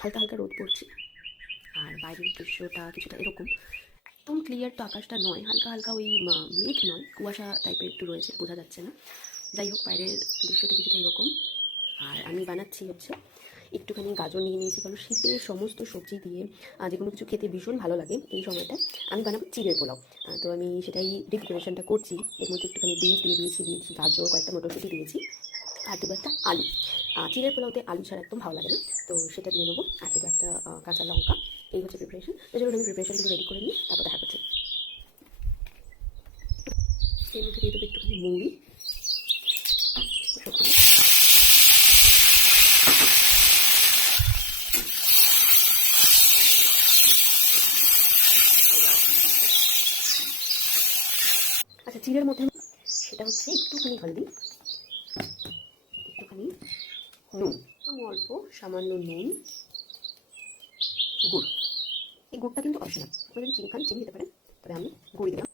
হালকা হালকা রোদ পড়ছে, আর বাইরের দৃশ্যটা কিছুটা এরকম। একদম ক্লিয়ার তো আকাশটা নয়, হালকা হালকা ওই মেঘ নয়, কুয়াশা টাইপের একটু রয়েছে, বোঝা যাচ্ছে না। যাই হোক, বাইরের দৃশ্যটা কিছুটা এরকম। আর আমি বানাচ্ছি হচ্ছে একটুখানি গাজর নিয়ে নিয়েছি, কারণ শীতে সমস্ত সবজি দিয়ে যে কোনো কিছু খেতে ভীষণ ভালো লাগে এই সময়টা। আমি বানাবো চিড়ের পোলাও। তো আমি সেটাই প্রিপারেশনটা করছি। এর মধ্যে একটুখানি বিনস দিয়ে দিয়েছি গাজর, কয়েকটা মটরশুঁটি দিয়েছি, আর দেবো একটা আলু। চিড়ের পোলাওতে আলু ছাড়া একদম ভালো লাগে না, তো সেটা দিয়ে নেবো। আর দেবো একটা কাঁচা লঙ্কা। এই হচ্ছে প্রিপারেশন। তো চলুন আমি প্রিপারেশনগুলো রেডি করে নিই, তারপর দেখা করছি। এর মধ্যে দিয়ে দেবো একটুখানি মৌরি, আচ্ছা চিড়ের মধ্যে সেটা হচ্ছে একটুখানি হলদি, একটুখানি নুন, অল্প সামান্য নুন, গুড়। এই গুড়টা কিন্তু অপশনাল, আপনারা যদি চিনি খান চিনি দিতে পারেন, তবে আমি গুড় দিলাম।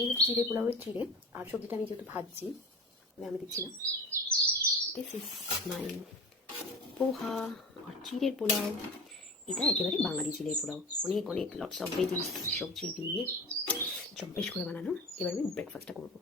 এই হচ্ছে চিড়ে পোলাওয়ের চিড়ে। আর সবজিটা আমি যেহেতু ভাজছি, আমি দিচ্ছি না। দিস ইজ মাই পোহা আর চিড়ের পোলাও। এটা একেবারে বাঙালি চিড়ের পোলাও, অনেক অনেক লটস অফ ভেজিস সবজি দিয়ে চব্বেশ করে বানানো। এবার আমি ব্রেকফাস্টটা করবো।